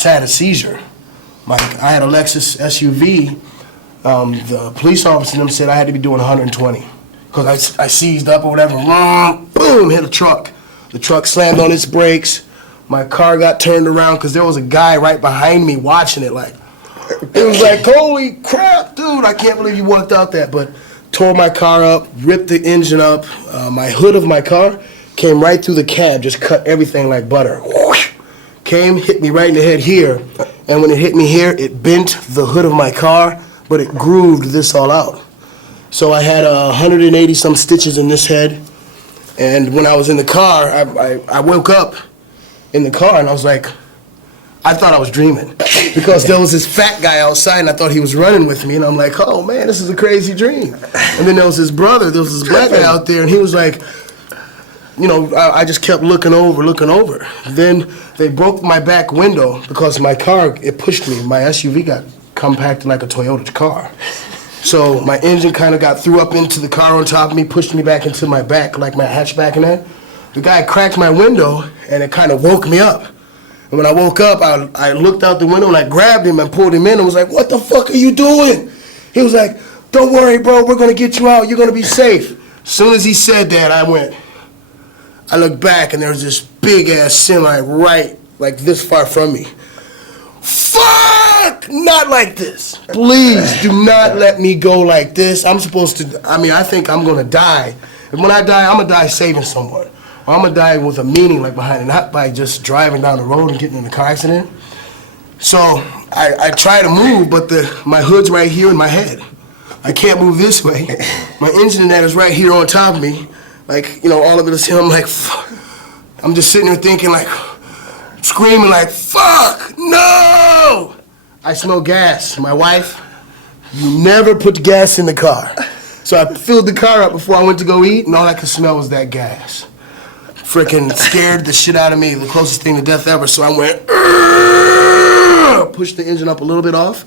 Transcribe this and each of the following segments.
just had a seizure. I had a Lexus SUV. The police officer and them said I had to be doing 120 because I seized up or whatever. Boom, hit a truck. The truck slammed on its brakes. My car got turned around because there was a guy right behind me watching it. Like, it was like, holy crap, dude! I can't believe you walked out that. But tore my car up, ripped the engine up. My hood of my car came right through the cab, just cut everything like butter. Came, hit me right in the head here, and when it hit me here, it bent the hood of my car, but it grooved this all out. So I had 180 some stitches in this head, and when I was in the car, I woke up in the car and I was like, I thought I was dreaming because there was this fat guy outside and I thought he was running with me, and I'm like, oh man, this is a crazy dream. And then there was his brother, there was this black guy out there, and he was like, you know, I just kept looking over. Then they broke my back window because my car, it pushed me. My SUV got compacted like a Toyota car. So my engine kind of got threw up into the car on top of me, pushed me back into my back, like my hatchback and that. The guy cracked my window and it kind of woke me up. And when I woke up, I looked out the window and I grabbed him and pulled him in and was like, what the fuck are you doing? He was like, don't worry, bro, we're gonna get you out, you're gonna be safe. As soon as he said that, I looked back and there was this big ass semi right like this far from me. Fuck! Not like this. Please do not let me go like this. I'm supposed to, I think I'm gonna die. And when I die, I'm gonna die saving someone. Or I'm gonna die with a meaning like behind it, not by just driving down the road and getting in a car accident. So I try to move, but my hood's right here in my head. I can't move this way. My engine and that is right here on top of me. Like, you know, all of it is here. I'm like, fuck. I'm just sitting there thinking, like, screaming, like, fuck, no! I smell gas. My wife, you never put gas in the car. So I filled the car up before I went to go eat, and all I could smell was that gas. Freaking scared the shit out of me, the closest thing to death ever. So I went, pushed the engine up a little bit off,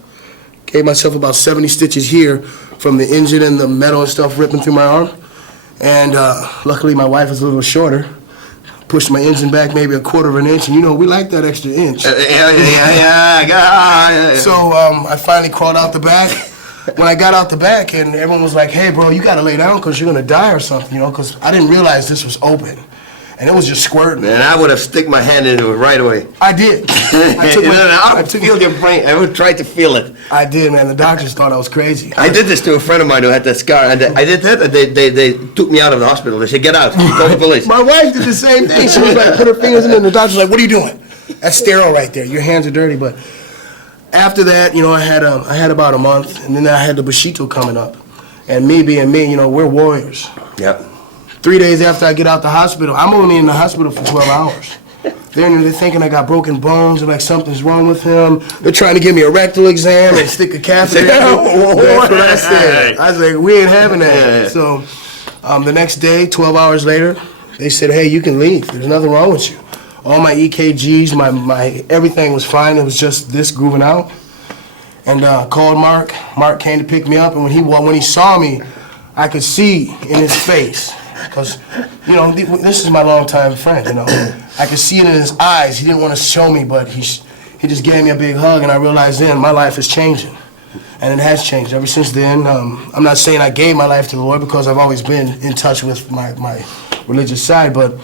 gave myself about 70 stitches here from the engine and the metal and stuff ripping through my arm. And luckily my wife is a little shorter. Pushed my engine back maybe 1/4 of an inch, and you know, we like that extra inch. Yeah. So I finally crawled out the back. When I got out the back, and everyone was like, hey bro, you gotta lay down because you're gonna die or something, you know, because I didn't realize this was open. And it was just squirting. Man, I would have stick my hand into it right away. I did. I feel your brain. I would try to feel it. I did, man. The doctors thought I was crazy. I did this to a friend of mine who had that scar, and I did that, and they took me out of the hospital. They said, get out, call the police. My wife did the same thing. She was like, put her fingers in it, and the doctor's like, what are you doing? That's sterile right there. Your hands are dirty. But after that, you know, I had about a month, and then I had the Bushido coming up. And me being me, you know, we're warriors. Yep. 3 days after I get out the hospital, I'm only in the hospital for 12 hours. They're thinking I got broken bones and like something's wrong with him. They're trying to give me a rectal exam and stick a catheter in. That's what I said. I was like, we ain't having that. So the next day, 12 hours later, they said, hey, you can leave. There's nothing wrong with you. All my EKGs, my everything was fine. It was just this grooving out. And called Mark. Mark came to pick me up, and when he saw me, I could see in his face. Because, you know, this is my longtime friend, you know. I could see it in his eyes. He didn't want to show me, but he just gave me a big hug, and I realized then my life is changing. And it has changed ever since then. I'm not saying I gave my life to the Lord because I've always been in touch with my religious side, but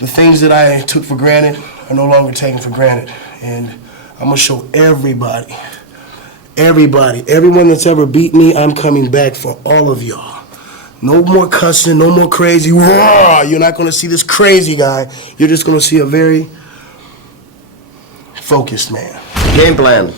the things that I took for granted are no longer taken for granted. And I'm going to show everybody, everyone that's ever beat me, I'm coming back for all of y'all. No more cussing, no more crazy, raw. You're not going to see this crazy guy. You're just going to see a very focused man. Game plan.